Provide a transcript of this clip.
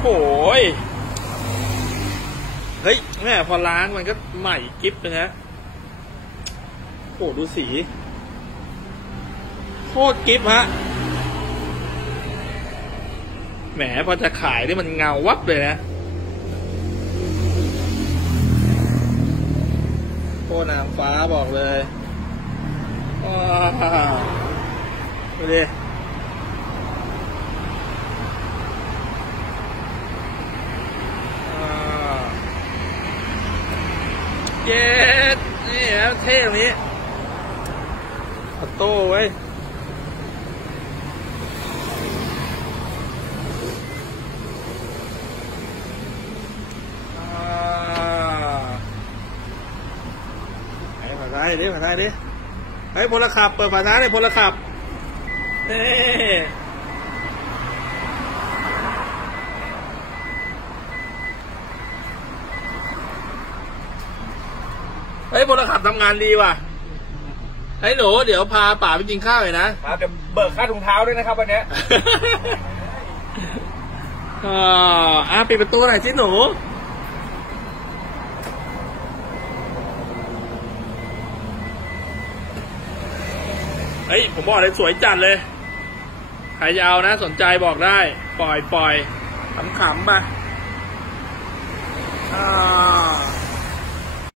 โหยเฮ้ยแม่พอล้างมันก็ใหม่กิ๊บเลยนะโอ้ดูสีโคตรกิ๊บฮะแหมพอจะขายนี่มันเงาวับเลยนะโคตรนางฟ้าบอกเลยว้าวดูดิ เย็ดนี่ฮะเท่ตรงนี้ออโต้ไว้ไอ้ฝาท้ายดิฝาท้ายดิไอ้พลขับ เปิดฝาท้ายเลยพลขับเฮ้ เฮ้ยพลขับทำงานดีว่ะไอ้หนูเดี๋ยวพาป๋าไปกินข้าวหน่อยนะครับเดี๋ยวเบิกค่าถุงเท้าด้วยนะครับวันเนี้ยอ่าอะปิดประตูหน่อยสิหนู เฮ้ย ผมบอกเลยสวยจัดเลย ใครจะเอานะ สนใจบอกได้ ปล่อยปล่อยขำๆไป